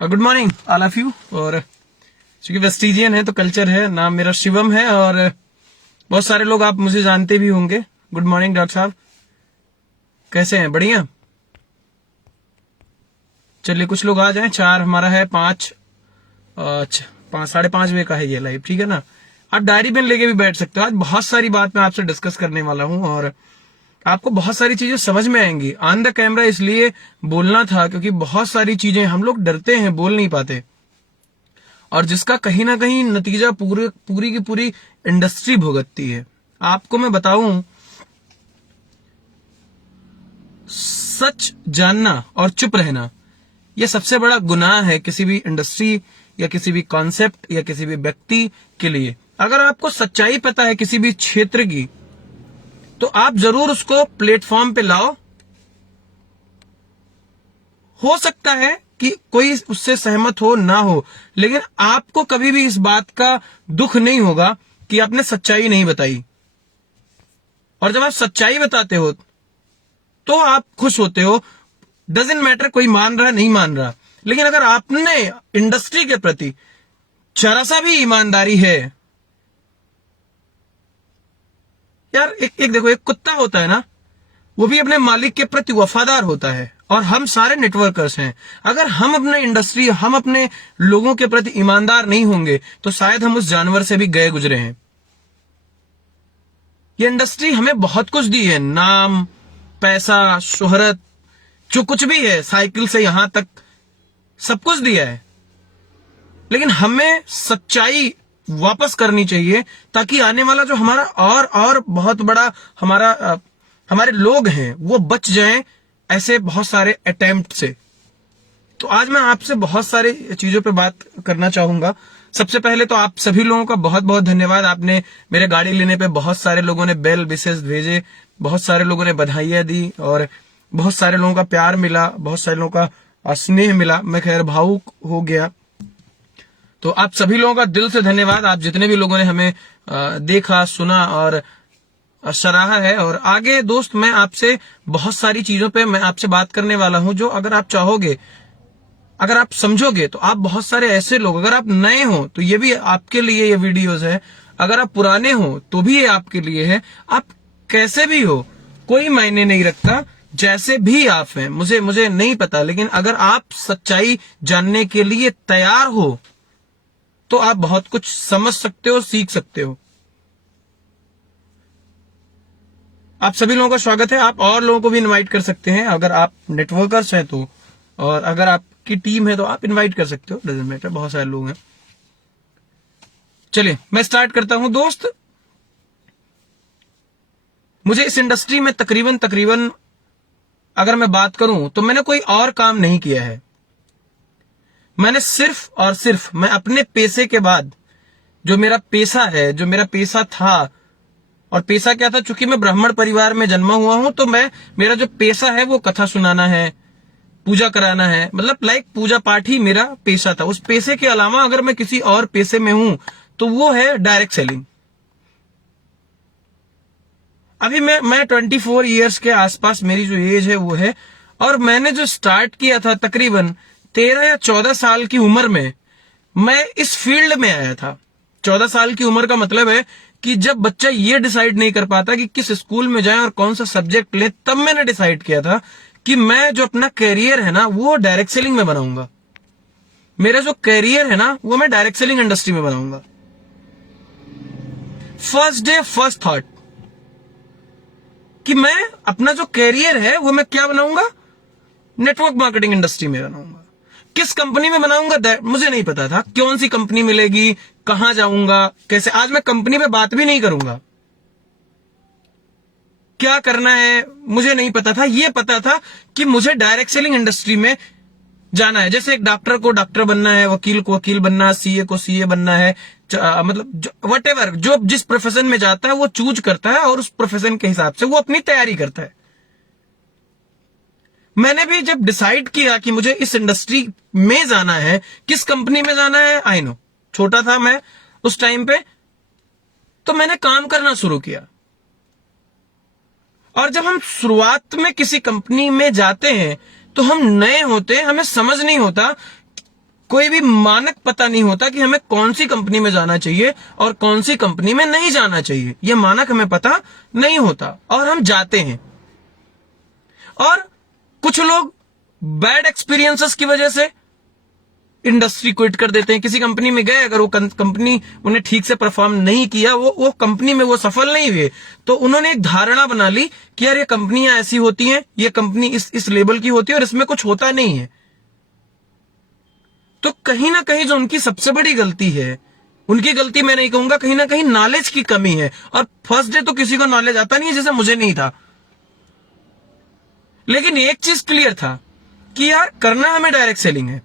Good morning all of you. और चूंकि वेस्टिजियन है तो कल्चर है। नाम मेरा शिवम है और बहुत सारे लोग आप मुझे जानते भी होंगे। गुड मॉर्निंग डॉक्टर साहब, कैसे हैं? बढ़िया। चलिए कुछ लोग आ जाएं। 4 हमारा है, 5 5:30 बजे का है ये लाइव, ठीक है ना। आप डायरी पेन लेके भी बैठ सकते हो। आज बहुत सारी बात मैं आपसे डिस्कस करने वाला हूं और आपको बहुत सारी चीजें समझ में आएंगी। ऑन द कैमरा इसलिए बोलना था क्योंकि बहुत सारी चीजें हम लोग डरते हैं, बोल नहीं पाते, और जिसका कहीं ना कहीं नतीजा पूरी की पूरी इंडस्ट्री भुगतती है। आपको मैं बताऊं, सच जानना और चुप रहना यह सबसे बड़ा गुनाह है किसी भी इंडस्ट्री या किसी भी कॉन्सेप्ट या किसी भी व्यक्ति के लिए। अगर आपको सच्चाई पता है किसी भी क्षेत्र की, तो आप जरूर उसको प्लेटफॉर्म पे लाओ। हो सकता है कि कोई उससे सहमत हो ना हो, लेकिन आपको कभी भी इस बात का दुख नहीं होगा कि आपने सच्चाई नहीं बताई। और जब आप सच्चाई बताते हो तो आप खुश होते हो। डजेंट मैटर कोई मान रहा नहीं मान रहा, लेकिन अगर आपने इंडस्ट्री के प्रति जरा सा भी ईमानदारी है, यार एक देखो, एक कुत्ता होता है ना, वो भी अपने मालिक के प्रति वफादार होता है, और हम सारे नेटवर्कर्स हैं। अगर हम अपने इंडस्ट्री, हम अपने लोगों के प्रति ईमानदार नहीं होंगे तो शायद हम उस जानवर से भी गए गुजरे हैं। ये इंडस्ट्री हमें बहुत कुछ दी है, नाम, पैसा, शोहरत, जो कुछ भी है, साइकिल से यहां तक सब कुछ दिया है। लेकिन हमें सच्चाई वापस करनी चाहिए ताकि आने वाला जो हमारा और बहुत बड़ा हमारे लोग हैं वो बच जाएं ऐसे बहुत सारे अटेम्प्ट से। तो आज मैं आपसे बहुत सारी चीजों पे बात करना चाहूंगा। सबसे पहले तो आप सभी लोगों का बहुत बहुत धन्यवाद। आपने मेरे गाड़ी लेने पे बहुत सारे लोगों ने बेल विशेष भेजे, बहुत सारे लोगों ने बधाइयां दी और बहुत सारे लोगों का प्यार मिला, बहुत सारे लोगों का स्नेह मिला। मैं खैर भावुक हो गया। तो आप सभी लोगों का दिल से धन्यवाद। आप जितने भी लोगों ने हमें देखा, सुना और सराहा है। और आगे दोस्त, मैं आपसे बहुत सारी चीजों पे मैं आपसे बात करने वाला हूं, जो अगर आप चाहोगे, अगर आप समझोगे, तो आप बहुत सारे ऐसे लोग, अगर आप नए हो तो ये भी आपके लिए ये वीडियोस है, अगर आप पुराने हो तो भी ये आपके लिए है। आप कैसे भी हो, कोई मायने नहीं रखता, जैसे भी आप हैं, मुझे नहीं पता, लेकिन अगर आप सच्चाई जानने के लिए तैयार हो तो आप बहुत कुछ समझ सकते हो, सीख सकते हो। आप सभी लोगों का स्वागत है। आप और लोगों को भी इनवाइट कर सकते हैं, अगर आप नेटवर्कर्स हैं तो, और अगर आपकी टीम है तो आप इनवाइट कर सकते हो, डजेंट मैटर, बहुत सारे लोग हैं। चलिए मैं स्टार्ट करता हूं दोस्त। मुझे इस इंडस्ट्री में तकरीबन अगर मैं बात करूं तो मैंने कोई और काम नहीं किया है। मैंने सिर्फ और सिर्फ मैं अपने पेशे के बाद, जो मेरा पेशा है, जो मेरा पेशा था, और पेशा क्या था, चूंकि मैं ब्राह्मण परिवार में जन्मा हुआ हूं, तो मेरा जो पेशा है वो कथा सुनाना है, पूजा कराना है, मतलब लाइक पूजा पाठ ही मेरा पेशा था। उस पेशे के अलावा अगर मैं किसी और पेशे में हूं तो वो है डायरेक्ट सेलिंग। अभी मैं 24 इयर्स के आसपास मेरी जो एज है वो है, और मैंने जो स्टार्ट किया था तकरीबन 13 या 14 साल की उम्र में मैं इस फील्ड में आया था। 14 साल की उम्र का मतलब है कि जब बच्चा ये डिसाइड नहीं कर पाता कि किस स्कूल में जाए और कौन सा सब्जेक्ट ले, तब मैंने डिसाइड किया था कि मैं जो अपना कैरियर है ना वो डायरेक्ट सेलिंग में बनाऊंगा। मेरा जो कैरियर है ना वो मैं डायरेक्ट सेलिंग इंडस्ट्री में बनाऊंगा। फर्स्ट डे फर्स्ट थॉट कि मैं अपना जो कैरियर है वो मैं क्या बनाऊंगा, नेटवर्क मार्केटिंग इंडस्ट्री में बनाऊंगा। किस कंपनी में बनाऊंगा मुझे नहीं पता था, कौन सी कंपनी मिलेगी, कहां जाऊंगा, कैसे। आज मैं कंपनी में बात भी नहीं करूंगा, क्या करना है मुझे नहीं पता था। ये पता था कि मुझे डायरेक्ट सेलिंग इंडस्ट्री में जाना है। जैसे एक डॉक्टर को डॉक्टर बनना है, वकील को वकील बनना है, सीए को सीए बनना है, मतलब व्हाटएवर, जो जिस प्रोफेशन में जाता है वो चूज करता है और उस प्रोफेशन के हिसाब से वो अपनी तैयारी करता है। मैंने भी जब डिसाइड किया कि मुझे इस इंडस्ट्री में जाना है, किस कंपनी में जाना है, आई नो, छोटा था मैं उस टाइम पे, तो मैंने काम करना शुरू किया। और जब हम शुरुआत में किसी कंपनी में जाते हैं तो हम नए होते हैं, हमें समझ नहीं होता कोई भी मानक पता नहीं होता कि हमें कौन सी कंपनी में जाना चाहिए और कौन सी कंपनी में नहीं जाना चाहिए। यह मानक हमें पता नहीं होता और हम जाते हैं। और कुछ लोग बैड एक्सपीरियंसेस की वजह से इंडस्ट्री क्विट कर देते हैं। किसी कंपनी में गए, अगर वो कंपनी उन्हें ठीक से परफॉर्म नहीं किया, वो कंपनी में वो सफल नहीं हुए, तो उन्होंने एक धारणा बना ली कि यार ये कंपनियां ऐसी होती हैं, ये कंपनी इस लेवल की होती है और इसमें कुछ होता नहीं है। तो कहीं ना कहीं जो उनकी सबसे बड़ी गलती है, उनकी गलती मैं नहीं कहूंगा, कहीं ना कहीं नॉलेज की कमी है। और फर्स्ट डे तो किसी को नॉलेज आता नहीं है, जैसे मुझे नहीं था। लेकिन एक चीज क्लियर था कि यार करना हमें डायरेक्ट सेलिंग है।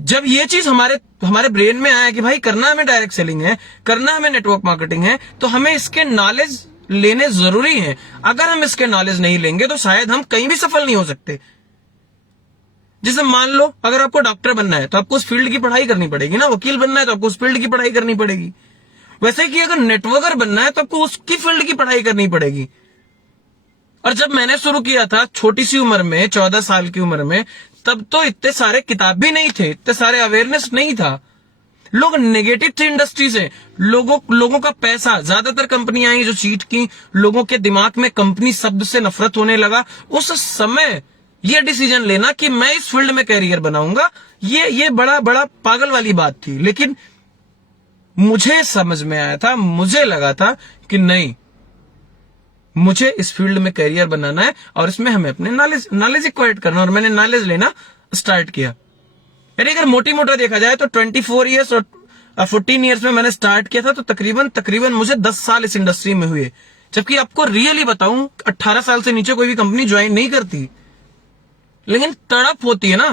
जब ये चीज हमारे ब्रेन में आया कि भाई करना हमें डायरेक्ट सेलिंग है, करना हमें नेटवर्क मार्केटिंग है, तो हमें इसके नॉलेज लेने जरूरी है। अगर हम इसके नॉलेज नहीं लेंगे तो शायद हम कहीं भी सफल नहीं हो सकते। जैसे मान लो अगर आपको डॉक्टर बनना है तो आपको उस फील्ड की पढ़ाई करनी पड़ेगी ना, वकील बनना है तो आपको उस फील्ड की पढ़ाई करनी पड़ेगी। वैसे कि अगर नेटवर्कर बनना है तो आपको उसकी फील्ड की पढ़ाई करनी पड़ेगी। और जब मैंने शुरू किया था छोटी सी उम्र में, 14 साल की उम्र में, तब तो इतने सारे किताब भी नहीं थे, इतने सारे अवेयरनेस नहीं था। लोग नेगेटिव थे इंडस्ट्री से, लोगों का पैसा, ज्यादातर कंपनियां आई जो चीट की, लोगों के दिमाग में कंपनी शब्द से नफरत होने लगा। उस समय ये डिसीजन लेना कि मैं इस फील्ड में कैरियर बनाऊंगा, ये बड़ा बड़ा पागल वाली बात थी। लेकिन मुझे समझ में आया था, मुझे लगा था कि नहीं, मुझे इस फील्ड में कैरियर बनाना है और इसमें हमें अपने नॉलेज एक्वायर्ड करना। और मैंने नॉलेज लेना स्टार्ट किया। यानी अगर मोटी मोटा देखा जाए तो 24 ईयर्स और 14 ईयर्स में मैंने स्टार्ट किया था, तो तकरीबन मुझे 10 साल इस इंडस्ट्री में हुए। जबकि आपको रियली बताऊं, 18 साल से नीचे कोई भी कंपनी ज्वाइन नहीं करती। लेकिन तड़प होती है ना।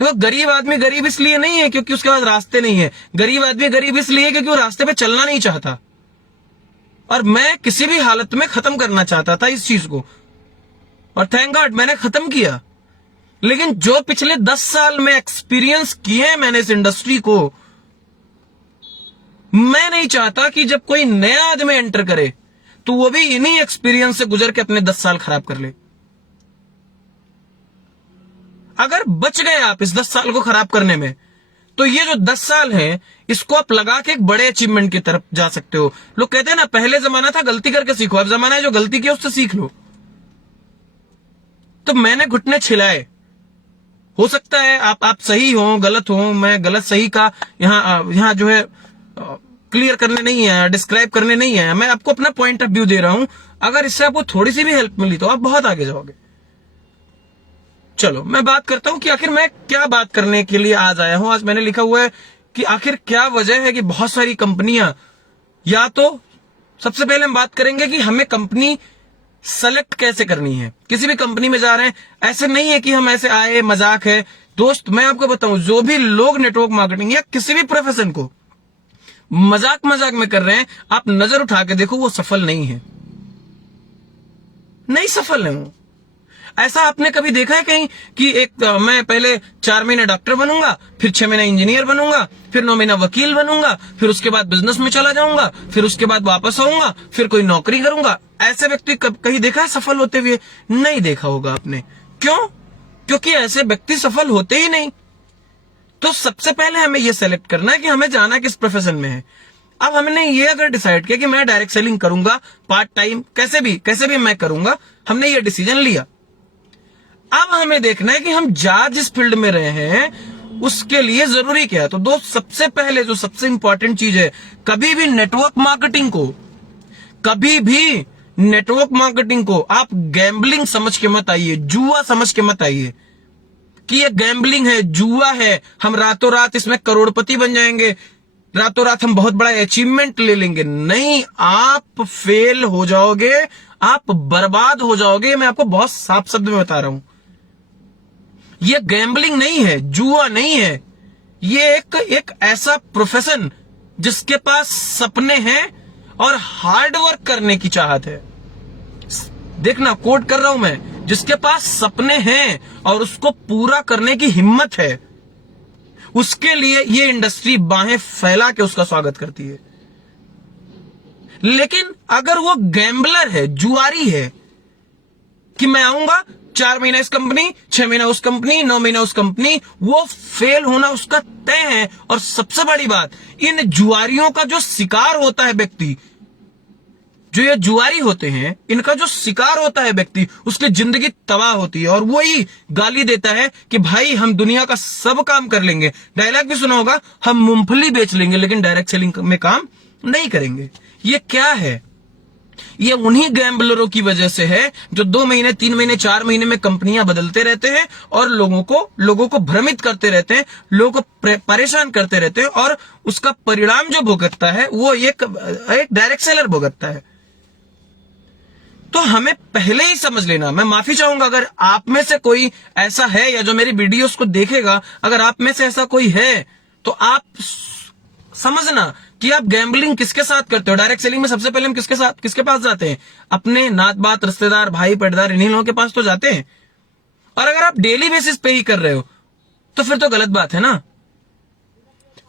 तो गरीब आदमी गरीब इसलिए नहीं है क्योंकि उसके पास रास्ते नहीं है, गरीब आदमी गरीब इसलिए क्योंकि वो रास्ते पे चलना नहीं चाहता। और मैं किसी भी हालत में खत्म करना चाहता था इस चीज को, और थैंक गॉड मैंने खत्म किया। लेकिन जो पिछले 10 साल में एक्सपीरियंस किए मैंने इस इंडस्ट्री को, मैं नहीं चाहता कि जब कोई नया आदमी एंटर करे तो वो भी इन्हीं एक्सपीरियंस से गुजर के अपने 10 साल खराब कर ले। अगर बच गए आप इस 10 साल को खराब करने में, तो ये जो 10 साल है इसको आप लगा के एक बड़े अचीवमेंट की तरफ जा सकते हो। लोग कहते हैं ना, पहले जमाना था गलती करके सीखो, अब जमाना है जो गलती किया उससे सीख लो। तो मैंने घुटने छिलाए। हो सकता है आप सही हो, गलत हो, मैं गलत सही का यहां जो है क्लियर करने नहीं है, डिस्क्राइब करने नहीं है, मैं आपको अपना पॉइंट ऑफ व्यू दे रहा हूं। अगर इससे आपको थोड़ी सी भी हेल्प मिली तो आप बहुत आगे जाओगे। चलो मैं बात करता हूं कि आखिर मैं क्या बात करने के लिए आज आया हूं। आज मैंने लिखा हुआ है कि आखिर क्या वजह है कि बहुत सारी कंपनियां, या तो सबसे पहले हम बात करेंगे कि हमें कंपनी सेलेक्ट कैसे करनी है। किसी भी कंपनी में जा रहे हैं, ऐसे नहीं है कि हम ऐसे आए मजाक है। दोस्त मैं आपको बताऊं, जो भी लोग नेटवर्क मार्केटिंग या किसी भी प्रोफेशन को मजाक में कर रहे हैं, आप नजर उठा के देखो वो सफल नहीं है, नहीं सफल है वो। ऐसा आपने कभी देखा है कहीं कि मैं पहले 4 महीने डॉक्टर बनूंगा, फिर 6 महीने इंजीनियर बनूंगा, फिर 9 महीना वकील बनूंगा, फिर उसके बाद बिजनेस में चला जाऊंगा, फिर उसके बाद वापस आऊंगा, फिर कोई नौकरी करूंगा। ऐसे व्यक्ति कहीं देखा है सफल होते हुए? नहीं देखा होगा आपने। क्यों? क्योंकि ऐसे व्यक्ति सफल होते ही नहीं। तो सबसे पहले हमें यह सेलेक्ट करना है कि हमें जाना किस प्रोफेशन में है। अब हमने ये अगर डिसाइड किया कि मैं डायरेक्ट सेलिंग करूंगा, पार्ट टाइम कैसे भी मैं करूंगा, हमने ये डिसीजन लिया। अब हमें देखना है कि हम जा जिस फील्ड में रहे हैं उसके लिए जरूरी क्या है। तो दोस्त सबसे पहले जो सबसे इंपॉर्टेंट चीज है, कभी भी नेटवर्क मार्केटिंग को आप गैम्बलिंग समझ के मत आइए, जुआ समझ के मत आइए कि ये गैम्बलिंग है, जुआ है, हम रातों रात इसमें करोड़पति बन जाएंगे, रातों रात हम बहुत बड़ा अचीवमेंट ले लेंगे। नहीं, आप फेल हो जाओगे, आप बर्बाद हो जाओगे। मैं आपको बहुत साफ शब्द में बता रहा हूं, ये गैम्बलिंग नहीं है, जुआ नहीं है। ये एक ऐसा प्रोफेशन जिसके पास सपने हैं और हार्ड वर्क करने की चाहत है। देखना, कोट कर रहा हूं मैं, जिसके पास सपने हैं और उसको पूरा करने की हिम्मत है, उसके लिए ये इंडस्ट्री बाहें फैला के उसका स्वागत करती है। लेकिन अगर वो गैम्बलर है, जुआरी है कि मैं आऊंगा 4 महीना इस कंपनी, 6 महीना उस कंपनी, 9 महीना उस कंपनी, वो फेल होना उसका तय है। और सबसे बड़ी बात, इन जुआरियों का जो शिकार होता है व्यक्ति, जो ये जुआरी होते हैं, इनका जो शिकार होता है व्यक्ति, उसकी जिंदगी तबाह होती है। और वही गाली देता है कि भाई हम दुनिया का सब काम कर लेंगे। डायलॉग भी सुना होगा, हम मूंगफली बेच लेंगे लेकिन डायरेक्ट सेलिंग में काम नहीं करेंगे। ये क्या है? ये उन्हीं गैम्बलरों की वजह से है जो 2 महीने, 3 महीने, 4 महीने में कंपनियां बदलते रहते हैं और लोगों को भ्रमित करते रहते हैं, लोगों को परेशान करते रहते हैं, और उसका परिणाम जो भुगतता है वो एक डायरेक्ट सेलर भुगतता है। तो हमें पहले ही समझ लेना। मैं माफी चाहूंगा अगर आप में से कोई ऐसा है, या जो मेरी वीडियोस को देखेगा, अगर आप में से ऐसा कोई है, तो आप समझना कि आप गैम्बलिंग किसके साथ करते हो। डायरेक्ट सेलिंग में सबसे पहले हम किसके पास जाते हैं? अपने नात बात, रिश्तेदार, भाई पटदार, इन्हीं लोगों के पास तो जाते हैं। और अगर आप डेली बेसिस पे ही कर रहे हो तो फिर तो गलत बात है ना।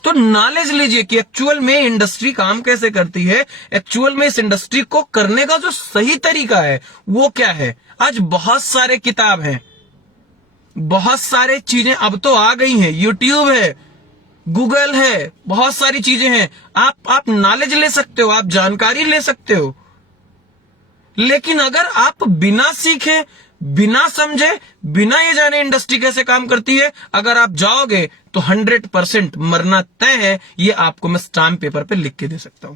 तो नॉलेज लीजिए कि एक्चुअल में इंडस्ट्री काम कैसे करती है, एक्चुअल में इस इंडस्ट्री को करने का जो सही तरीका है वो क्या है। आज बहुत सारे किताब हैं, बहुत सारे चीजें अब तो आ गई हैं, यूट्यूब है, गूगल है, बहुत सारी चीजें हैं। आप नॉलेज ले सकते हो, आप जानकारी ले सकते हो। लेकिन अगर आप बिना सीखे, बिना समझे, बिना ये जाने इंडस्ट्री कैसे काम करती है, अगर आप जाओगे तो 100% मरना तय है। ये आपको मैं स्टाम्प पेपर पे लिख के दे सकता हूं।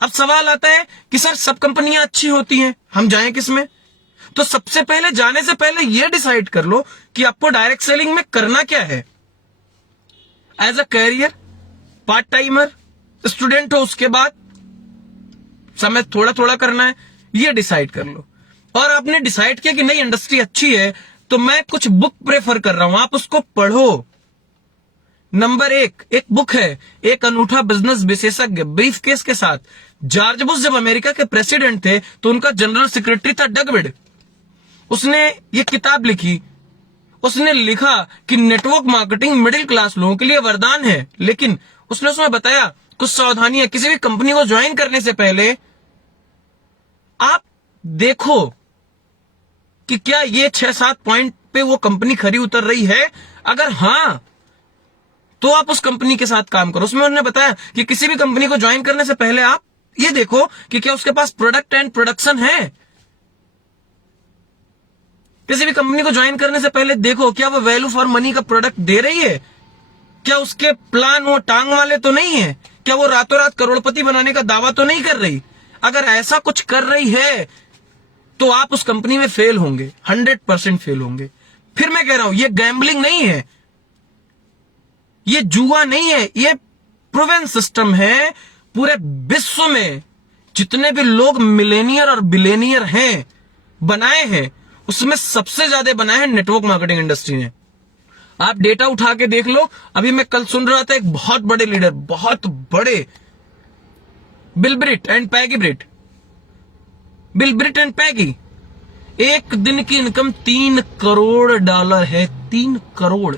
अब सवाल आता है कि सर सब कंपनियां अच्छी होती हैं, हम जाएं किसमें? तो सबसे पहले, जाने से पहले यह डिसाइड कर लो कि आपको डायरेक्ट सेलिंग में करना क्या है। As a career, part timer, student हो, उसके बाद समय थोड़ा थोड़ा करना है, ये डिसाइड कर लो। और आपने डिसाइड किया कि नहीं इंडस्ट्री अच्छी है, तो मैं कुछ बुक प्रेफर कर रहा हूं, आप उसको पढ़ो। नंबर 1 एक बुक है, एक अनूठा बिजनेस विशेषज्ञ, ब्रीफ केस के साथ। जॉर्ज बुश जब अमेरिका के प्रेसिडेंट थे तो उनका जनरल सेक्रेटरी था डग विड। उसने ये किताब लिखी। उसने लिखा कि नेटवर्क मार्केटिंग मिडिल क्लास लोगों के लिए वरदान है, लेकिन उसने उसमें बताया कुछ सावधानियां। किसी भी कंपनी को ज्वाइन करने से पहले आप देखो कि क्या ये 6-7 पॉइंट पे वो कंपनी खरी उतर रही है। अगर हां, तो आप उस कंपनी के साथ काम करो। उसमें उन्होंने बताया कि किसी भी कंपनी को ज्वाइन करने से पहले आप ये देखो कि क्या उसके पास प्रोडक्ट एंड प्रोडक्शन है। किसी भी कंपनी को ज्वाइन करने से पहले देखो क्या वो वैल्यू फॉर मनी का प्रोडक्ट दे रही है, क्या उसके प्लान वो टांग वाले तो नहीं है, क्या वो रातों रात करोड़पति बनाने का दावा तो नहीं कर रही। अगर ऐसा कुछ कर रही है तो आप उस कंपनी में फेल होंगे, 100% फेल होंगे। फिर मैं कह रहा हूं, ये गैम्बलिंग नहीं है, ये जुआ नहीं है, ये प्रूवन सिस्टम है। पूरे विश्व में जितने भी लोग मिलेनियर और बिलेनियर हैं, बनाए हैं, उसमें सबसे ज्यादा बनाए हैं नेटवर्क मार्केटिंग इंडस्ट्री ने। आप डेटा उठा के देख लो। अभी मैं कल सुन रहा था, एक बहुत बड़े लीडर, बहुत बड़े, बिल ब्रिट एंड पैगी, एक दिन की इनकम $3 करोड़ है। $3 करोड़।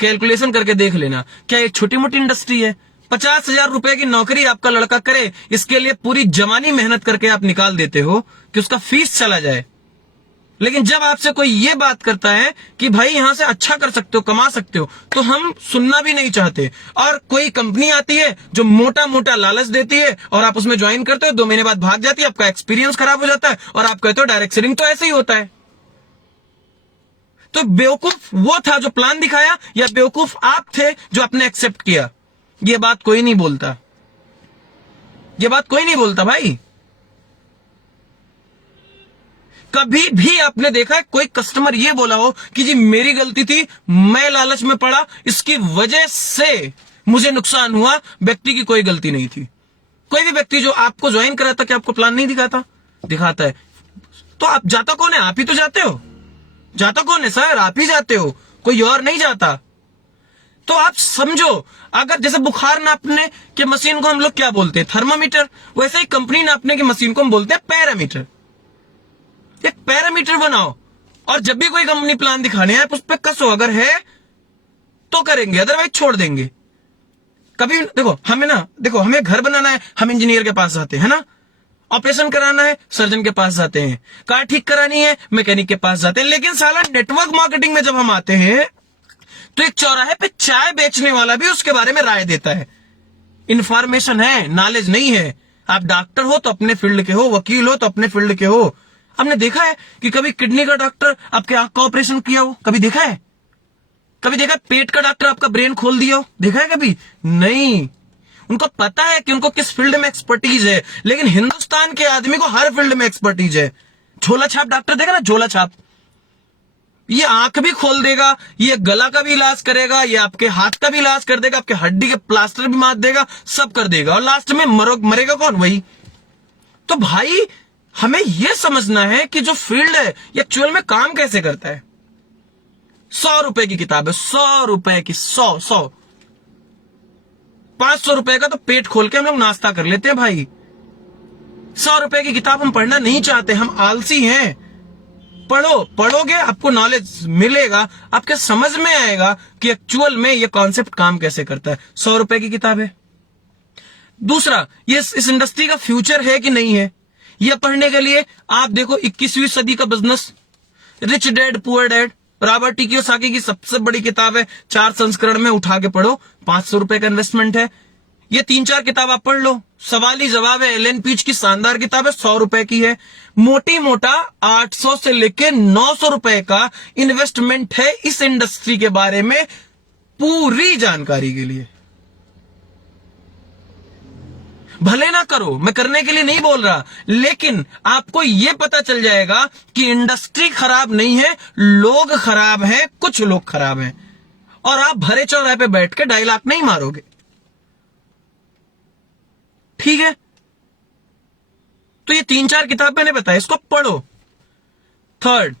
कैलकुलेशन करके देख लेना, क्या ये छोटी मोटी इंडस्ट्री है? 50,000 रुपए की नौकरी आपका लड़का करे, इसके लिए पूरी जवानी मेहनत करके आप निकाल देते हो कि उसका फीस चला जाए। लेकिन जब आपसे कोई ये बात करता है कि भाई यहां से अच्छा कर सकते हो, कमा सकते हो, तो हम सुनना भी नहीं चाहते। और कोई कंपनी आती है जो मोटा मोटा लालच देती है और आप उसमें ज्वाइन करते हो, 2 महीने बाद भाग जाती है, आपका एक्सपीरियंस खराब हो जाता है और आप कहते हो डायरेक्ट सेलिंग तो ऐसे ही होता है। तो बेवकूफ वो था जो प्लान दिखाया, या बेवकूफ आप थे जो आपने एक्सेप्ट किया? ये बात कोई नहीं बोलता, ये बात कोई नहीं बोलता भाई। कभी भी आपने देखा है कोई कस्टमर ये बोला हो कि जी मेरी गलती थी, मैं लालच में पड़ा, इसकी वजह से मुझे नुकसान हुआ? व्यक्ति की कोई गलती नहीं थी। कोई भी व्यक्ति जो आपको ज्वाइन करा था, कि आपको प्लान नहीं दिखाता है, तो आप जाता कौन है? आप ही तो जाते हो। जाता कौन है सर? आप ही जाते हो, कोई और नहीं जाता। तो आप समझो, अगर जैसे बुखार नापने की मशीन को हम लोग क्या बोलते हैं? थर्मामीटर। वैसे ही कंपनी नापने की मशीन को हम बोलते हैं पैरामीटर। एक पैरामीटर बनाओ, और जब भी कोई कंपनी प्लान दिखाने आप उस पर कसो। अगर है तो करेंगे, अदरवाइज छोड़ देंगे। कभी देखो हमें घर बनाना है, हम इंजीनियर के पास जाते हैं ना, ऑपरेशन कराना है सर्जन के पास जाते हैं, कार ठीक करानी है मैकेनिक के पास जाते हैं। लेकिन साला नेटवर्क मार्केटिंग में जब हम आते हैं तो एक चौराहे पे चाय बेचने वाला भी उसके बारे में राय देता है। इंफॉर्मेशन है, नॉलेज नहीं है। आप डॉक्टर हो तो अपने फील्ड के हो, वकील हो तो अपने फील्ड के हो। आपने देखा है कि कभी किडनी का डॉक्टर आपके आंख का ऑपरेशन किया हो? कभी देखा है? कभी देखा है पेट का डॉक्टर आपका ब्रेन खोल दिया हो? देखा है कभी? नहीं। उनको पता है कि उनको किस फील्ड में एक्सपर्टीज है। लेकिन हिंदुस्तान के आदमी को हर फील्ड में एक्सपर्टीज है। झोला छाप डॉक्टर देखा ना, झोला छाप, ये आंख भी खोल देगा, ये गला का भी इलाज करेगा, ये आपके हाथ का भी इलाज कर देगा, आपके हड्डी के प्लास्टर भी मार देगा, सब कर देगा। और लास्ट में मरेगा कौन? वही। तो भाई हमें यह समझना है कि जो फील्ड है ये एक्चुअल में काम कैसे करता है। 100 रुपए की किताब है, 100 रुपए की, 100 500 रुपए का तो पेट खोल के हम लोग नाश्ता कर लेते हैं भाई। 100 रुपए की किताब हम पढ़ना नहीं चाहते, हम आलसी हैं। पढ़ोगे आपको नॉलेज मिलेगा, आपके समझ में आएगा कि एक्चुअल में ये कॉन्सेप्ट काम कैसे करता है। 100 रुपए की किताब है। दूसरा, ये इस इंडस्ट्री का फ्यूचर है कि नहीं है, यह पढ़ने के लिए आप देखो 21वीं सदी का business, rich dad poor dad, Robert T Kiyosaki की सबसे बड़ी किताब है, 4 संस्करण में उठा के पढ़ो, 500 रुपए का इन्वेस्टमेंट है। ये 3-4 किताब आप पढ़ लो। सवाल ही जवाब है, एलन पीच की शानदार किताब है, 100 रुपए की है। मोटी मोटा 800 से लेके 900 रुपए का इन्वेस्टमेंट है इस इंडस्ट्री के बारे में पूरी जानकारी के लिए। भले ना करो, मैं करने के लिए नहीं बोल रहा, लेकिन आपको यह पता चल जाएगा कि इंडस्ट्री खराब नहीं है, लोग खराब हैं, कुछ लोग खराब हैं। और आप भरे चौराहे पे बैठ के डायलॉग नहीं मारोगे, ठीक है? तो ये 3-4 किताब मैंने बताया, इसको पढ़ो। थर्ड,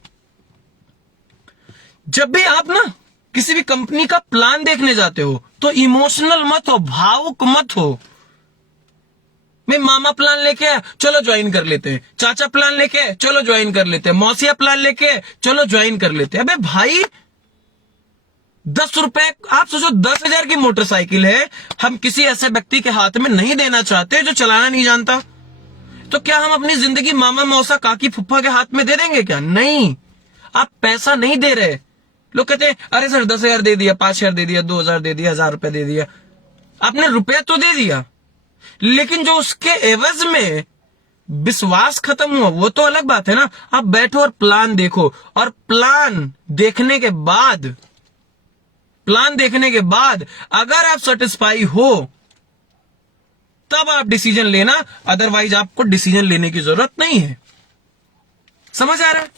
जब भी आप ना किसी भी कंपनी का प्लान देखने जाते हो तो इमोशनल मत हो, भावुक मत हो। मैं मामा प्लान लेके आया, चलो ज्वाइन कर लेते हैं, चाचा प्लान लेके आए, चलो ज्वाइन कर लेते हैं, मौसिया प्लान लेके आए, चलो ज्वाइन कर लेते हैं। अबे भाई 10 रुपए, आप सोचो 10,000 की मोटरसाइकिल है, हम किसी ऐसे व्यक्ति के हाथ में नहीं देना चाहते जो चलाना नहीं जानता, तो क्या हम अपनी जिंदगी मामा मौसा काकी फुफ्फा के हाथ में दे देंगे क्या? नहीं। आप पैसा नहीं दे रहे। लोग कहते हैं अरे सर 10,000 दे दिया, 5,000 दे दिया, 2,000 दे दिया, 1,000 रुपए दे दिया। आपने रुपया तो दे दिया, लेकिन जो उसके एवज में विश्वास खत्म हुआ वो तो अलग बात है ना। आप बैठो और प्लान देखो, और प्लान देखने के बाद अगर आप सेटिस्फाई हो तब आप डिसीजन लेना, अदरवाइज आपको डिसीजन लेने की जरूरत नहीं है। समझ आ रहा है?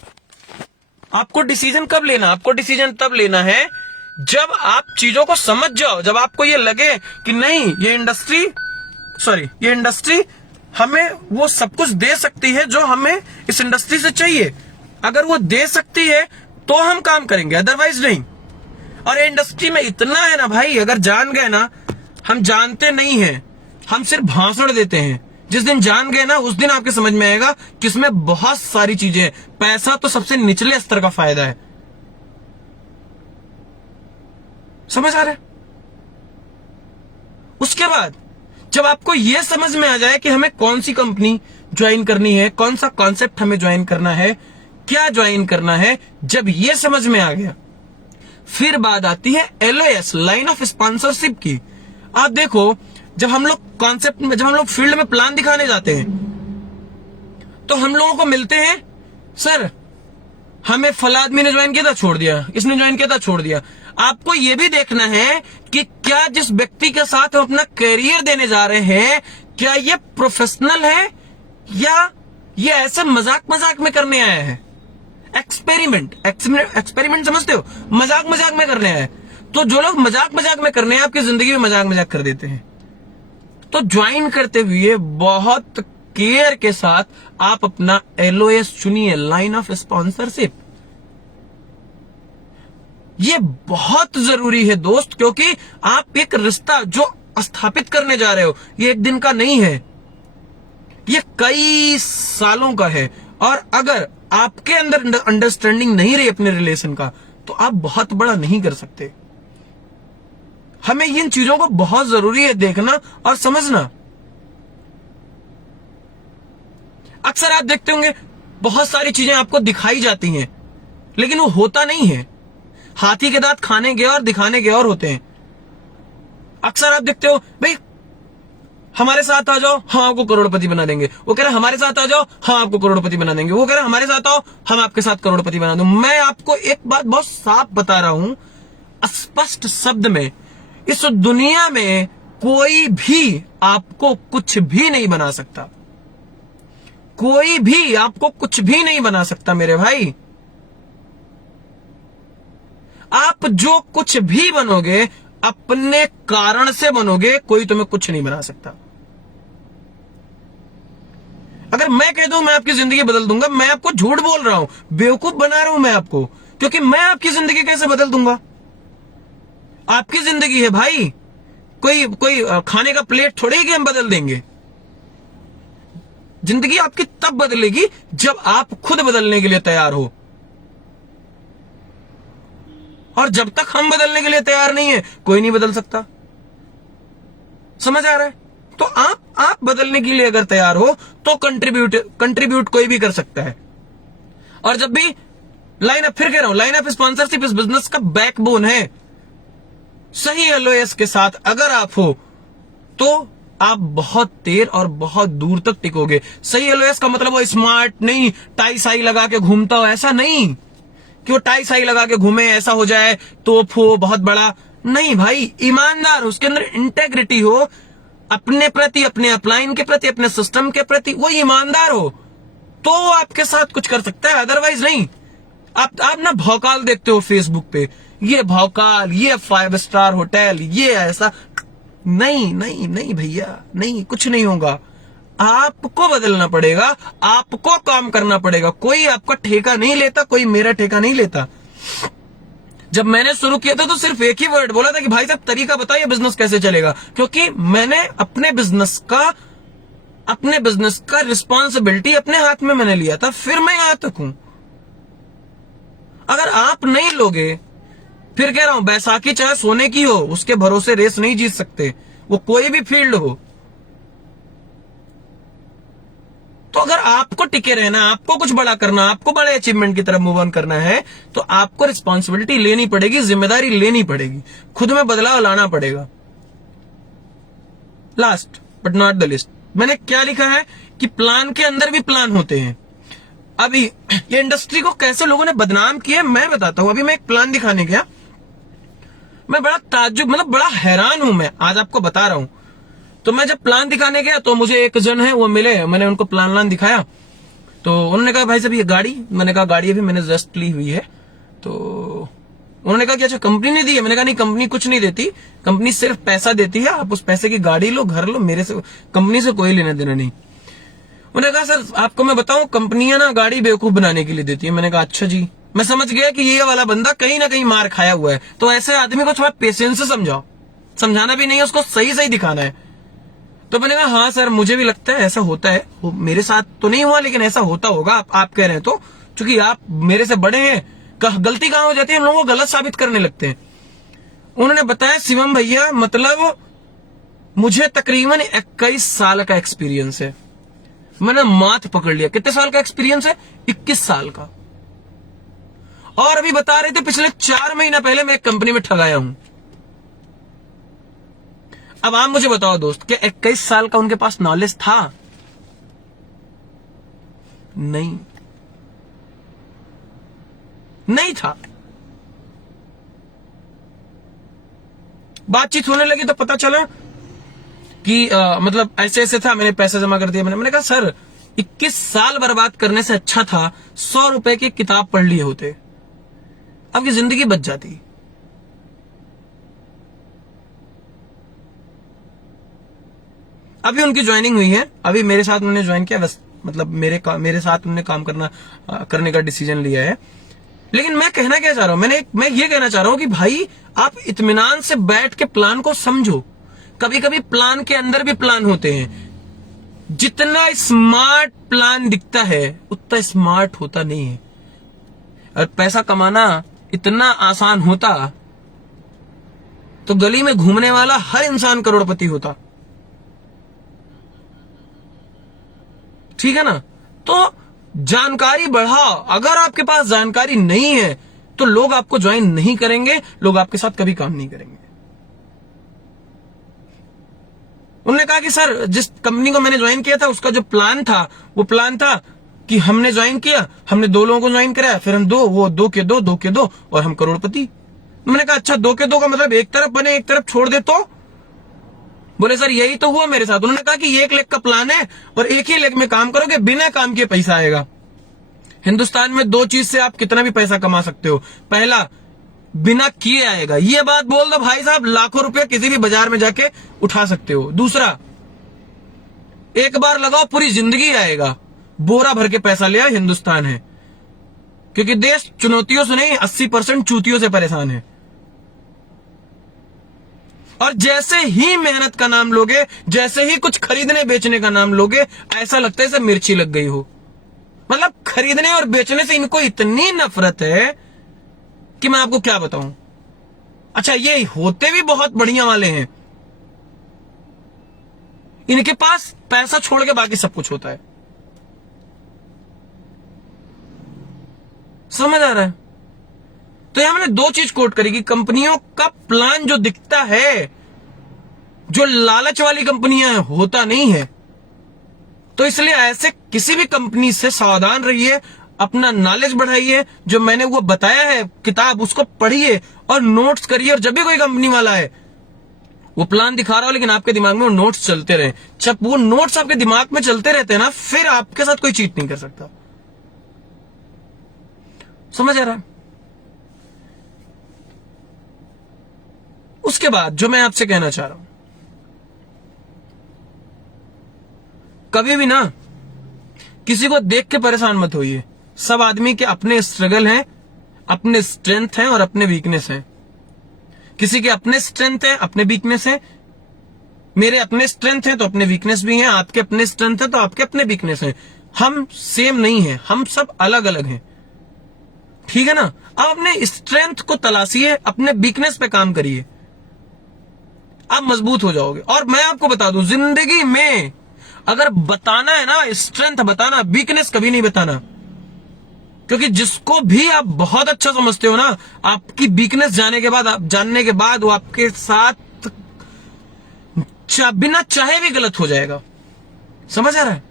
आपको डिसीजन कब लेना? आपको डिसीजन तब लेना है जब आप चीजों को समझ जाओ, जब आपको ये लगे कि नहीं ये इंडस्ट्री हमें वो सब कुछ दे सकती है जो हमें इस इंडस्ट्री से चाहिए। अगर वो दे सकती है तो हम काम करेंगे, अदरवाइज नहीं। और इंडस्ट्री में इतना है ना भाई, अगर जान गए ना, हम जानते नहीं हैं, हम सिर्फ भाषण देते हैं। जिस दिन जान गए ना, उस दिन आपके समझ में आएगा कि इसमें बहुत सारी चीजें हैं। पैसा तो सबसे निचले स्तर का फायदा है। समझ आ रहा है? उसके बाद जब आपको यह समझ में आ जाए कि हमें कौन सी कंपनी ज्वाइन करनी है, कौन सा कॉन्सेप्ट हमें ज्वाइन करना है, क्या ज्वाइन करना है, जब यह समझ में आ गया, फिर बात आती है LOS, लाइन ऑफ स्पॉन्सरशिप की। आप देखो, जब हम लोग कॉन्सेप्ट में, जब हम लोग फील्ड में प्लान दिखाने जाते हैं तो हम लोगों को मिलते हैं, सर हमें फला आदमी ने ज्वाइन किया था, छोड़ दिया, इसने ज्वाइन किया था, छोड़ दिया। आपको यह भी देखना है कि क्या जिस व्यक्ति के साथ हम अपना करियर देने जा रहे हैं, क्या ये प्रोफेशनल है या ये ऐसे मजाक में करने आया है। एक्सपेरिमेंट समझते हो? मजाक में करने आया है। तो जो लोग मजाक में करने हैं, आपकी जिंदगी में मजाक कर देते हैं। तो ज्वाइन करते हुए बहुत केयर के साथ आप अपना LOS चुनिए, लाइन ऑफ स्पॉन्सरशिप। ये बहुत जरूरी है दोस्त, क्योंकि आप एक रिश्ता जो स्थापित करने जा रहे हो, ये एक दिन का नहीं है, ये कई सालों का है। और अगर आपके अंदर अंडरस्टैंडिंग नहीं रही अपने रिलेशन का, तो आप बहुत बड़ा नहीं कर सकते। हमें इन चीजों को बहुत जरूरी है देखना और समझना। अक्सर आप देखते होंगे बहुत सारी चीजें आपको दिखाई जाती हैं, लेकिन वो होता नहीं है। हाथी के दांत खाने के और दिखाने के और होते हैं। अक्सर आप देखते हो, भाई हमारे साथ आ जाओ, हम आपको करोड़पति बना देंगे। वो कह रहे हमारे साथ आ जाओ, हम आपको करोड़पति बना देंगे। वो कह रहे हमारे साथ आओ, हम आपके साथ करोड़पति बना दूं। मैं आपको एक बात बहुत साफ बता रहा हूं, स्पष्ट शब्द में, इस दुनिया में कोई भी आपको कुछ भी नहीं बना सकता। कोई भी आपको कुछ भी नहीं बना सकता मेरे भाई। आप जो कुछ भी बनोगे अपने कारण से बनोगे, कोई तुम्हें कुछ नहीं बना सकता। अगर मैं कह दूं मैं आपकी जिंदगी बदल दूंगा, मैं आपको झूठ बोल रहा हूं, बेवकूफ बना रहा हूं मैं आपको, क्योंकि मैं आपकी जिंदगी कैसे बदल दूंगा? आपकी जिंदगी है भाई, कोई खाने का प्लेट थोड़ी कि हम बदल देंगे। जिंदगी आपकी तब बदलेगी जब आप खुद बदलने के लिए तैयार हो, और जब तक हम बदलने के लिए तैयार नहीं है कोई नहीं बदल सकता। समझ आ रहा है? तो आप बदलने के लिए अगर तैयार हो तो कंट्रीब्यूट कोई भी कर सकता है। और जब भी लाइनअप, फिर कह रहा हूं, लाइनअप स्पॉन्सरशिप इस बिजनेस का बैकबोन है। सही एलओएस के साथ अगर आप हो तो आप बहुत देर और बहुत दूर तक टिकोगे। सही एलओएस का मतलब वो स्मार्ट नहीं, टाई साई लगा के घूमता हो, ऐसा नहीं कि वो टाई साई लगा के घूमे, ऐसा हो जाए तोप हो बहुत बड़ा। नहीं भाई, ईमानदार, उसके अंदर इंटेग्रिटी हो, अपने प्रति, अपने अपलाइन के प्रति, अपने सिस्टम के प्रति वो ईमानदार हो, तो वो आपके साथ कुछ कर सकता है, अदरवाइज नहीं। आप ना भौकाल देखते हो फेसबुक पे, ये भौकाल, ये 5 स्टार होटल, ये ऐसा। नहीं नहीं नहीं भैया, नहीं, कुछ नहीं होगा। आपको बदलना पड़ेगा, आपको काम करना पड़ेगा। कोई आपका ठेका नहीं लेता, कोई मेरा ठेका नहीं लेता। जब मैंने शुरू किया था तो सिर्फ एक ही वर्ड बोला था कि भाई साहब तरीका बताइए बिजनेस कैसे चलेगा, क्योंकि मैंने अपने बिजनेस का रिस्पॉन्सिबिलिटी अपने हाथ में मैंने लिया था, फिर मैं यहां तक हूं। अगर आप नहीं लोगे, फिर कह रहा हूं, बैसाखी चाहे सोने की हो, उसके भरोसे रेस नहीं जीत सकते, वो कोई भी फील्ड हो। तो अगर आपको टिके रहना, आपको कुछ बड़ा करना, आपको बड़े अचीवमेंट की तरफ मूव ऑन करना है, तो आपको रिस्पॉन्सिबिलिटी लेनी पड़ेगी, जिम्मेदारी लेनी पड़ेगी, खुद में बदलाव लाना पड़ेगा। Last but not the list, मैंने क्या लिखा है कि प्लान के अंदर भी प्लान होते हैं। अभी ये इंडस्ट्री को कैसे लोगों ने बदनाम किया मैं बताता हूं। अभी मैं एक प्लान दिखाने गया, मैं बड़ा ताज्जुब, मतलब बड़ा हैरान हूं मैं, आज आपको बता रहा हूं। तो मैं जब प्लान दिखाने गया तो मुझे एक जन है वो मिले, मैंने उनको प्लान दिखाया, तो उन्होंने कहा भाई साहब ये गाड़ी, मैंने कहा गाड़ी अभी मैंने जस्ट ली हुई है। तो उन्होंने कहा कि अच्छा कंपनी ने दी है? मैंने कहा नहीं, कंपनी कुछ नहीं देती, कंपनी सिर्फ पैसा देती है, आप उस पैसे की गाड़ी लो, घर लो, मेरे से, कंपनी से कोई लेना देना नहीं। उन्होंने कहा सर आपको मैं बताऊं, कंपनियां ना गाड़ी बेवकूफ बनाने के लिए देती है। मैंने कहा अच्छा जी। मैं समझ गया कि ये वाला बंदा कहीं ना कहीं मार खाया हुआ है, तो ऐसे आदमी को थोड़ा पेशेंस से समझाओ, समझाना भी नहीं है, उसको सही सही दिखाना है। तो मैंने कहा हाँ सर मुझे भी लगता है ऐसा होता है, मेरे साथ तो नहीं हुआ लेकिन ऐसा होता होगा, आप कह रहे हैं तो, क्योंकि आप मेरे से बड़े हैं, गलती कहां हो जाती है, लोगों को गलत साबित करने लगते हैं। उन्होंने बताया शिवम भैया, मतलब मुझे तकरीबन 21 साल का एक्सपीरियंस है। मैंने माथ पकड़ लिया, कितने साल का एक्सपीरियंस है? 21 साल का। और अभी बता रहे थे पिछले 4 महीना पहले मैं एक कंपनी में ठगाया हूं। अब आप मुझे बताओ दोस्त, क्या 21 साल का उनके पास नॉलेज था? नहीं, नहीं था। बातचीत होने लगी तो पता चला कि मतलब ऐसे ऐसे था, मैंने पैसे जमा कर दिया। मैंने कहा सर 21 साल बर्बाद करने से अच्छा था 100 रुपए की किताब पढ़ लिए होते, आपकी जिंदगी बच जाती। अभी उनकी ज्वाइनिंग हुई है, अभी मेरे साथ उन्होंने ज्वाइन किया, बस मतलब मेरे साथ उन्होंने काम करने का डिसीजन लिया है। लेकिन मैं कहना क्या चाह रहा हूं, मैं ये कहना चाह रहा हूं कि भाई आप इत्मीनान से बैठ के प्लान को समझो। कभी कभी प्लान के अंदर भी प्लान होते हैं। जितना स्मार्ट प्लान दिखता है उतना स्मार्ट होता नहीं है। और पैसा कमाना इतना आसान होता तो गली में घूमने वाला हर इंसान करोड़पति होता। ठीक है ना? तो जानकारी बढ़ाओ। अगर आपके पास जानकारी नहीं है तो लोग आपको ज्वाइन नहीं करेंगे, लोग आपके साथ कभी काम नहीं करेंगे। उन्होंने कहा कि सर जिस कंपनी को मैंने ज्वाइन किया था उसका जो प्लान था वो प्लान था कि हमने ज्वाइन किया, हमने 2 लोगों को ज्वाइन कराया, फिर हम 2, वो 2 के 2 और हम करोड़पति। मैंने कहा अच्छा 2 के 2 का मतलब एक तरफ बने एक तरफ छोड़ दे तो? बोले सर यही तो हुआ मेरे साथ। उन्होंने कहा कि ये 1 लेग का प्लान है और एक ही लेग में काम करोगे, बिना काम किए पैसा आएगा। हिंदुस्तान में 2 चीज से आप कितना भी पैसा कमा सकते हो। पहला, बिना किए आएगा, ये बात बोल दो भाई साहब, लाखों रुपए किसी भी बाजार में जाके उठा सकते हो। दूसरा, एक बार लगाओ पूरी जिंदगी आएगा। बोरा भर के पैसा ले आओ, हिंदुस्तान है। क्योंकि देश चुनौतियों से नहीं 80% चूतियों से परेशान है। और जैसे ही मेहनत का नाम लोगे, जैसे ही कुछ खरीदने बेचने का नाम लोगे, ऐसा लगता है जैसे मिर्ची लग गई हो। मतलब खरीदने और बेचने से इनको इतनी नफरत है कि मैं आपको क्या बताऊं। अच्छा, ये होते भी बहुत बढ़िया वाले हैं, इनके पास पैसा छोड़ के बाकी सब कुछ होता है। समझ आ रहा है? तो यहां मैंने 2 चीज कोट करी कि कंपनियों का प्लान जो दिखता है, जो लालच वाली कंपनियां हैं, होता नहीं है। तो इसलिए ऐसे किसी भी कंपनी से सावधान रहिए, अपना नॉलेज बढ़ाइए। जो मैंने वो बताया है किताब, उसको पढ़िए और नोट्स करिए। और जब भी कोई कंपनी वाला है वो प्लान दिखा रहा हो लेकिन आपके दिमाग में वो नोट्स चलते रहे, जब वो नोट्स आपके दिमाग में चलते रहते हैं ना, फिर आपके साथ कोई चीट नहीं कर सकता। समझ आ रहा है? उसके बाद जो मैं आपसे कहना चाह रहा हूं, कभी भी ना किसी को देख के परेशान मत होइए। सब आदमी के अपने स्ट्रगल हैं, अपने स्ट्रेंथ हैं और अपने वीकनेस हैं। किसी के अपने स्ट्रेंथ हैं, अपने वीकनेस हैं। मेरे अपने स्ट्रेंथ हैं तो अपने वीकनेस भी हैं, आपके अपने स्ट्रेंथ हैं तो आपके अपने वीकनेस हैं। हम सेम नहीं हैं, हम सब अलग अलग हैं। ठीक है ना? आप अपने स्ट्रेंथ को तलाशिए, अपने वीकनेस पे काम करिए, आप मजबूत हो जाओगे। और मैं आपको बता दूं, जिंदगी में अगर बताना है ना, स्ट्रेंथ बताना, वीकनेस कभी नहीं बताना। क्योंकि जिसको भी आप बहुत अच्छा समझते हो ना, आपकी वीकनेस जानने के बाद वो आपके साथ बिना चाहे भी गलत हो जाएगा। समझ आ रहा है?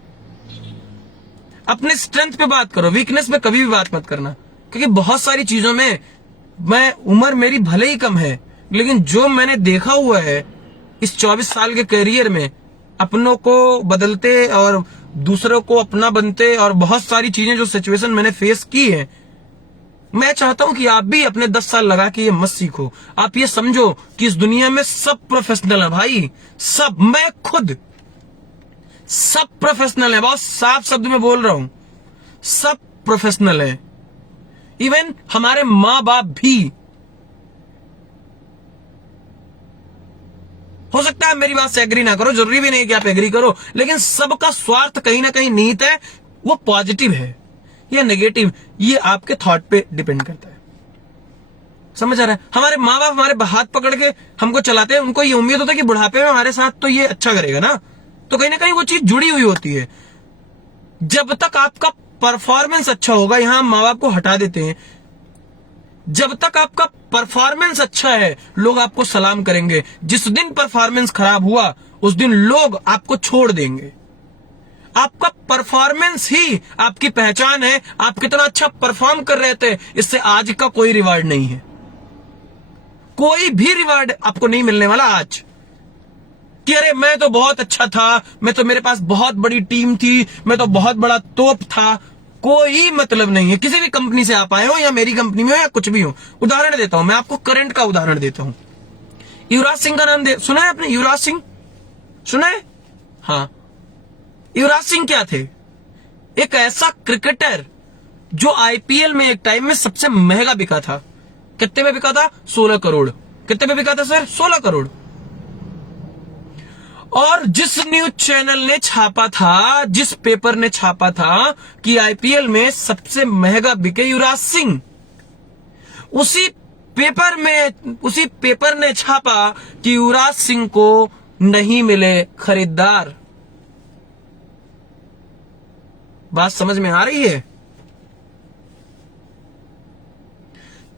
अपने स्ट्रेंथ पे बात करो, वीकनेस पे कभी भी बात मत करना। क्योंकि बहुत सारी चीजों में उम्र मेरी भले ही कम है, लेकिन जो मैंने देखा हुआ है इस 24 साल के करियर में, अपनों को बदलते और दूसरों को अपना बनते, और बहुत सारी चीजें जो सिचुएशन मैंने फेस की है, मैं चाहता हूं कि आप भी अपने 10 साल लगा के ये मत सीखो। आप ये समझो कि इस दुनिया में सब प्रोफेशनल है भाई, सब। मैं खुद सब प्रोफेशनल है, बहुत साफ शब्द में बोल रहा हूं, सब प्रोफेशनल है। इवन हमारे मां बाप भी। हो सकता है मेरी बात से एग्री ना करो, जरूरी भी नहीं कि आप एग्री करो, लेकिन सबका स्वार्थ कहीं ना कहीं निहित है। वो पॉजिटिव है या नेगेटिव, ये आपके थॉट पे डिपेंड करता है। समझ आ रहा है? हमारे माँ बाप हमारे हाथ पकड़ के हमको चलाते हैं, उनको ये उम्मीद होता है कि बुढ़ापे में हमारे साथ तो ये अच्छा करेगा ना, तो कहीं ना कहीं वो चीज जुड़ी हुई होती है। जब तक आपका परफॉर्मेंस अच्छा होगा, यहां माँ बाप को हटा देते हैं, जब तक आपका परफॉर्मेंस अच्छा है लोग आपको सलाम करेंगे। जिस दिन परफॉर्मेंस खराब हुआ उस दिन लोग आपको छोड़ देंगे। आपका परफॉर्मेंस ही आपकी पहचान है। आप कितना अच्छा परफॉर्म कर रहे थे, इससे आज का कोई रिवार्ड नहीं है। कोई भी रिवार्ड आपको नहीं मिलने वाला आज कि अरे मैं तो बहुत अच्छा था, मैं तो, मेरे पास बहुत बड़ी टीम थी, मैं तो बहुत बड़ा तोप था। कोई मतलब नहीं है। किसी भी कंपनी से आप आए हो या मेरी कंपनी में हो या कुछ भी हो। उदाहरण देता हूं मैं आपको, करंट का उदाहरण देता हूं। युवराज सिंह का नाम सुना है आपने? युवराज सिंह सुना है? हाँ, युवराज सिंह क्या थे? एक ऐसा क्रिकेटर जो आईपीएल में एक टाइम में सबसे महंगा बिका था। कितने में बिका था? 16 करोड़। कितने में बिका था सर? 16 करोड़। और जिस न्यूज चैनल ने छापा था, जिस पेपर ने छापा था कि आईपीएल में सबसे महंगा बिके युवराज सिंह, उसी पेपर ने छापा कि युवराज सिंह को नहीं मिले खरीदार। बात समझ में आ रही है?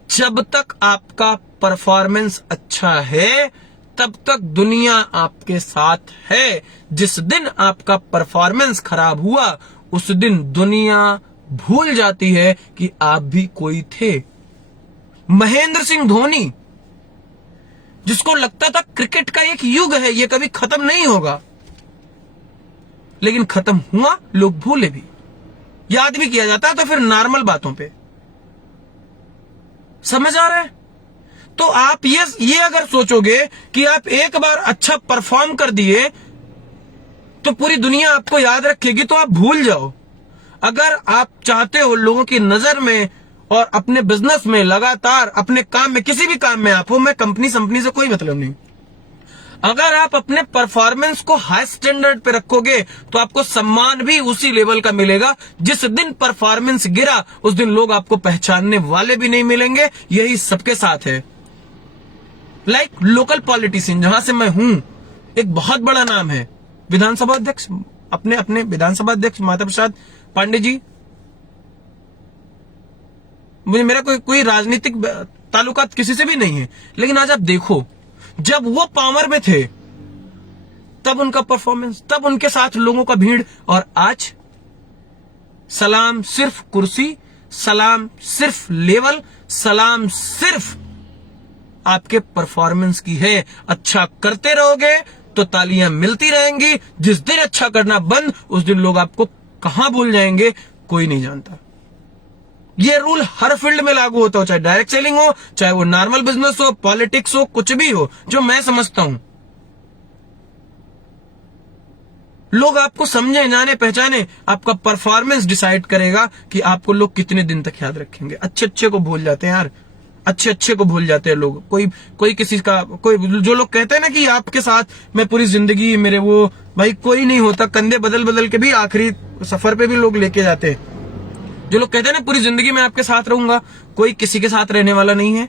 जब तक आपका परफॉर्मेंस अच्छा है तब तक दुनिया आपके साथ है। जिस दिन आपका परफॉर्मेंस खराब हुआ उस दिन दुनिया भूल जाती है कि आप भी कोई थे। महेंद्र सिंह धोनी, जिसको लगता था क्रिकेट का एक युग है, ये कभी खत्म नहीं होगा, लेकिन खत्म हुआ, लोग भूले भी, याद भी किया जाता है तो फिर नॉर्मल बातों पे। समझ आ रहा है? तो आप ये अगर सोचोगे कि आप एक बार अच्छा परफॉर्म कर दिए तो पूरी दुनिया आपको याद रखेगी, तो आप भूल जाओ। अगर आप चाहते हो लोगों की नजर में और अपने बिजनेस में लगातार, अपने काम में, किसी भी काम में आप हो, मैं कंपनी से कोई मतलब नहीं, अगर आप अपने परफॉर्मेंस को हाई स्टैंडर्ड पे रखोगे तो आपको सम्मान भी उसी लेवल का मिलेगा। जिस दिन परफॉर्मेंस गिरा उस दिन लोग आपको पहचानने वाले भी नहीं मिलेंगे। यही सबके साथ है। लाइक लोकल पॉलिटिशियन, जहां से मैं हूं, एक बहुत बड़ा नाम है विधानसभा अध्यक्ष, अपने विधानसभा अध्यक्ष माता प्रसाद पांडे जी। मुझे मेरा कोई राजनीतिक ताल्लुकात किसी से भी नहीं है, लेकिन आज आप देखो, जब वो पावर में थे तब उनका परफॉर्मेंस, तब उनके साथ लोगों का भीड़, और आज सलाम सिर्फ कुर्सी, सलाम सिर्फ लेवल, सलाम सिर्फ आपके परफॉर्मेंस की है। अच्छा करते रहोगे तो तालियां मिलती रहेंगी। जिस दिन अच्छा करना बंद उस दिन लोग आपको कहां भूल जाएंगे कोई नहीं जानता। ये रूल हर फील्ड में लागू होता हो, चाहे डायरेक्ट सेलिंग हो, चाहे वो नॉर्मल बिजनेस हो, पॉलिटिक्स हो, कुछ भी हो। जो मैं समझता हूं, लोग आपको समझे, जाने, पहचाने, आपका परफॉर्मेंस डिसाइड करेगा कि आपको लोग कितने दिन तक याद रखेंगे। अच्छे को भूल जाते हैं यार, अच्छे को भूल जाते हैं लोग। कोई किसी का, कोई जो लोग कहते हैं ना कि आपके साथ मैं पूरी जिंदगी, मेरे वो, भाई कोई नहीं होता। कंधे बदल के भी आखिरी सफर पे भी लोग लेके जाते हैं। जो लोग कहते हैं ना पूरी जिंदगी मैं आपके साथ रहूंगा, कोई किसी के साथ रहने वाला नहीं है।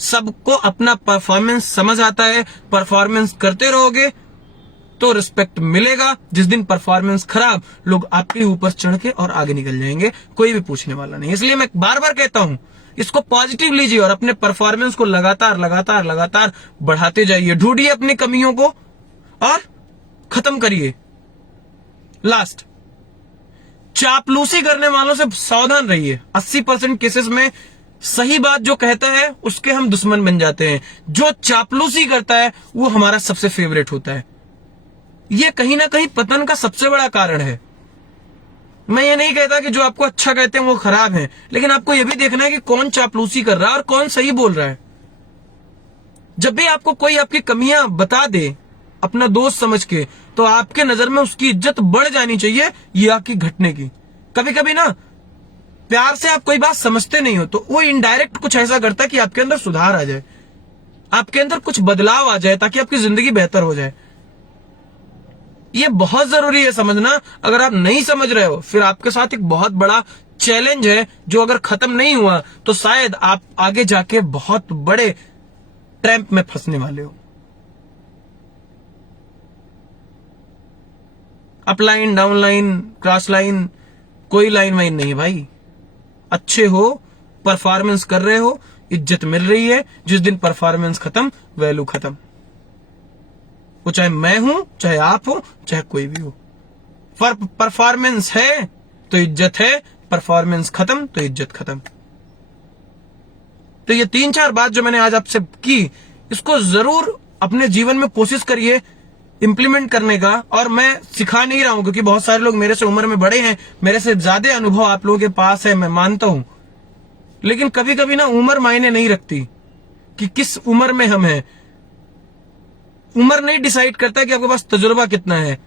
सबको अपना परफॉर्मेंस समझ आता है। परफॉर्मेंस करते रहोगे तो रिस्पेक्ट मिलेगा। जिस दिन परफॉर्मेंस खराब, लोग आपके ऊपर चढ़ के और आगे निकल जाएंगे, कोई भी पूछने वाला नहीं। इसलिए मैं बार बार कहता हूं, इसको पॉजिटिव लीजिए और अपने परफॉर्मेंस को लगातार बढ़ाते जाइए। ढूंढिए अपनी कमियों को और खत्म करिए। लास्ट, चापलूसी करने वालों से सावधान रहिए। 80% केसेस में सही बात जो कहता है उसके हम दुश्मन बन जाते हैं। जो चापलूसी करता है वो हमारा सबसे फेवरेट होता है। ये कहीं ना कहीं पतन का सबसे बड़ा कारण है। मैं ये नहीं कहता कि जो आपको अच्छा कहते हैं वो खराब है, लेकिन आपको ये भी देखना है कि कौन चापलूसी कर रहा है और कौन सही बोल रहा है। जब भी आपको कोई आपकी कमियां बता दे अपना दोस्त समझ के, तो आपके नजर में उसकी इज्जत बढ़ जानी चाहिए, ये आपकी घटने की। कभी कभी ना प्यार से आप कोई बात समझते नहीं हो तो वो इनडायरेक्ट कुछ ऐसा करता है कि आपके अंदर सुधार आ जाए, आपके अंदर कुछ बदलाव आ जाए, ताकि आपकी जिंदगी बेहतर हो जाए। ये बहुत जरूरी है समझना। अगर आप नहीं समझ रहे हो, फिर आपके साथ एक बहुत बड़ा चैलेंज है, जो अगर खत्म नहीं हुआ तो शायद आप आगे जाके बहुत बड़े ट्रैप में फंसने वाले हो। अपलाइन, डाउनलाइन, क्रॉस लाइन, कोई लाइन वाइन नहीं है भाई। अच्छे हो, परफॉर्मेंस कर रहे हो, इज्जत मिल रही है। जिस दिन परफॉर्मेंस खत्म, वैल्यू खत्म। वो चाहे मैं हूं, चाहे आप हो, चाहे कोई भी हो। परफॉर्मेंस है तो इज्जत है, परफॉर्मेंस खत्म तो इज्जत खत्म। तो ये 3-4 बात जो मैंने आज आपसे की, इसको जरूर अपने जीवन में कोशिश करिए इंप्लीमेंट करने का। और मैं सिखा नहीं रहा हूं, क्योंकि बहुत सारे लोग मेरे से उम्र में बड़े हैं, मेरे से ज्यादा अनुभव आप लोगों के पास है, मैं मानता हूं। लेकिन कभी कभी ना उम्र मायने नहीं रखती कि किस उम्र में हम हैं। उम्र नहीं डिसाइड करता कि आपके पास तजुर्बा कितना है,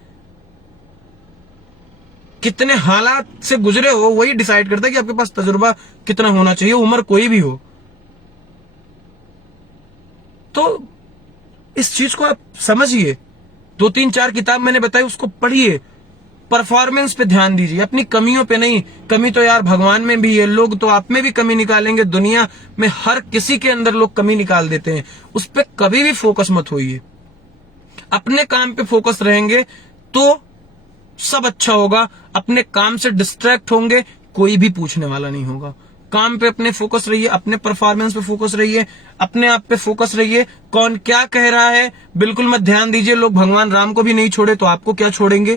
कितने हालात से गुजरे हो, वही डिसाइड करता है कि आपके पास तजुर्बा कितना होना चाहिए, उम्र कोई भी हो। तो इस चीज को आप समझिए। 2-3-4 किताब मैंने बताई, उसको पढ़िए। परफॉर्मेंस पे ध्यान दीजिए, अपनी कमियों पे नहीं। कमी तो यार भगवान में भी है, लोग तो आप में भी कमी निकालेंगे। दुनिया में हर किसी के अंदर लोग कमी निकाल देते हैं, उस पर कभी भी फोकस मत होइए। अपने काम पे फोकस रहेंगे तो सब अच्छा होगा। अपने काम से डिस्ट्रैक्ट होंगे, कोई भी पूछने वाला नहीं होगा। काम पे अपने फोकस रहिए, अपने परफॉर्मेंस पे फोकस रहिए, अपने आप पे फोकस रहिए। कौन क्या कह रहा है बिल्कुल मत ध्यान दीजिए। लोग भगवान राम को भी नहीं छोड़े तो आपको क्या छोड़ेंगे।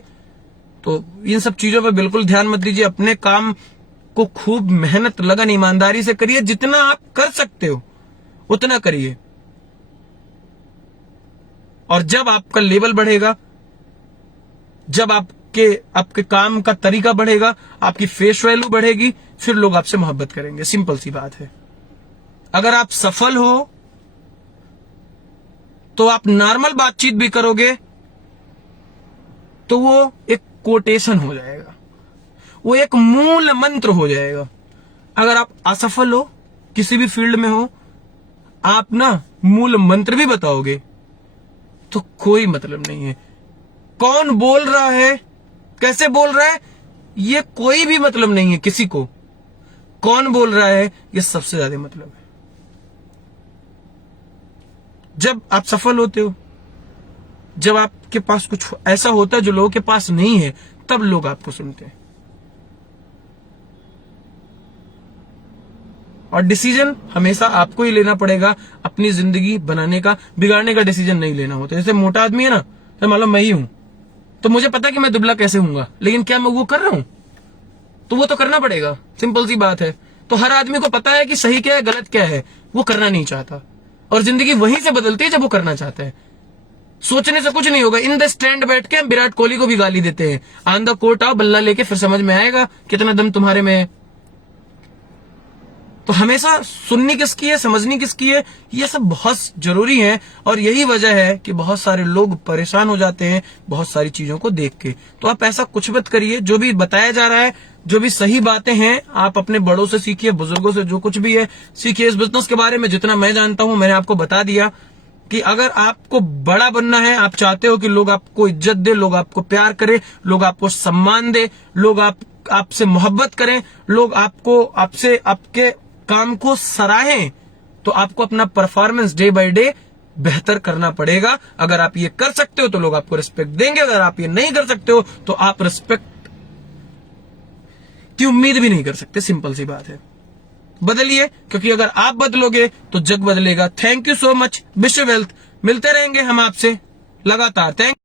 तो इन सब चीजों पे बिल्कुल ध्यान मत दीजिए। अपने काम को खूब मेहनत, लगन, ईमानदारी से करिए। जितना आप कर सकते हो उतना करिए। और जब आपका लेवल बढ़ेगा, जब आपके काम का तरीका बढ़ेगा, आपकी फेस वैल्यू बढ़ेगी, फिर लोग आपसे मोहब्बत करेंगे। सिंपल सी बात है। अगर आप सफल हो तो आप नॉर्मल बातचीत भी करोगे तो वो एक कोटेशन हो जाएगा, वो एक मूल मंत्र हो जाएगा। अगर आप असफल हो, किसी भी फील्ड में हो, आप ना मूल मंत्र भी बताओगे तो कोई मतलब नहीं है। कौन बोल रहा है, कैसे बोल रहा है, ये कोई भी मतलब नहीं है किसी को। कौन बोल रहा है ये सबसे ज्यादा मतलब है। जब आप सफल होते हो, जब आपके पास कुछ ऐसा होता है जो लोगों के पास नहीं है, तब लोग आपको सुनते हैं। और डिसीजन हमेशा आपको ही लेना पड़ेगा। अपनी जिंदगी बनाने का, बिगाड़ने का डिसीजन नहीं लेना होता। जैसे मोटा आदमी है ना, तो मान लो मैं ही हूं, तो मुझे पता है कि मैं दुबला कैसे हूंगा, लेकिन क्या मैं वो कर रहा हूं? तो वो तो करना पड़ेगा। सिंपल सी बात है। तो हर आदमी को पता है कि सही क्या है, गलत क्या है, वो करना नहीं चाहता। और जिंदगी वहीं से बदलती है जब वो करना चाहता है। सोचने से कुछ नहीं होगा। इन द स्टैंड बैठ के हम विराट कोहली को भी गाली देते हैं। ऑन द कोर्ट आओ बल्ला लेके, फिर समझ में आएगा कितना दम तुम्हारे में है। तो हमेशा सुननी किसकी है, समझनी किसकी है, ये सब बहुत जरूरी है। और यही वजह है कि बहुत सारे लोग परेशान हो जाते हैं बहुत सारी चीजों को देख के। तो आप ऐसा कुछ मत करिए। जो भी बताया जा रहा है, जो भी सही बातें हैं, आप अपने बड़ों से सीखिए, बुजुर्गों से जो कुछ भी है सीखिए। इस बिजनेस के बारे में जितना मैं जानता हूं मैंने आपको बता दिया कि अगर आपको बड़ा बनना है, आप चाहते हो कि लोग आपको इज्जत दे, लोग आपको प्यार करें, लोग आपको सम्मान दे, लोग आपसे मोहब्बत करें, लोग आपसे आपके काम को सराहें, तो आपको अपना परफॉर्मेंस डे बाय डे बेहतर करना पड़ेगा। अगर आप ये कर सकते हो तो लोग आपको रिस्पेक्ट देंगे। अगर आप ये नहीं कर सकते हो तो आप रिस्पेक्ट की उम्मीद भी नहीं कर सकते। सिंपल सी बात है। बदलिए, क्योंकि अगर आप बदलोगे तो जग बदलेगा। Thank you so much. Wish you wealth. मिलते रहेंगे हम आपसे लगातार। थैंक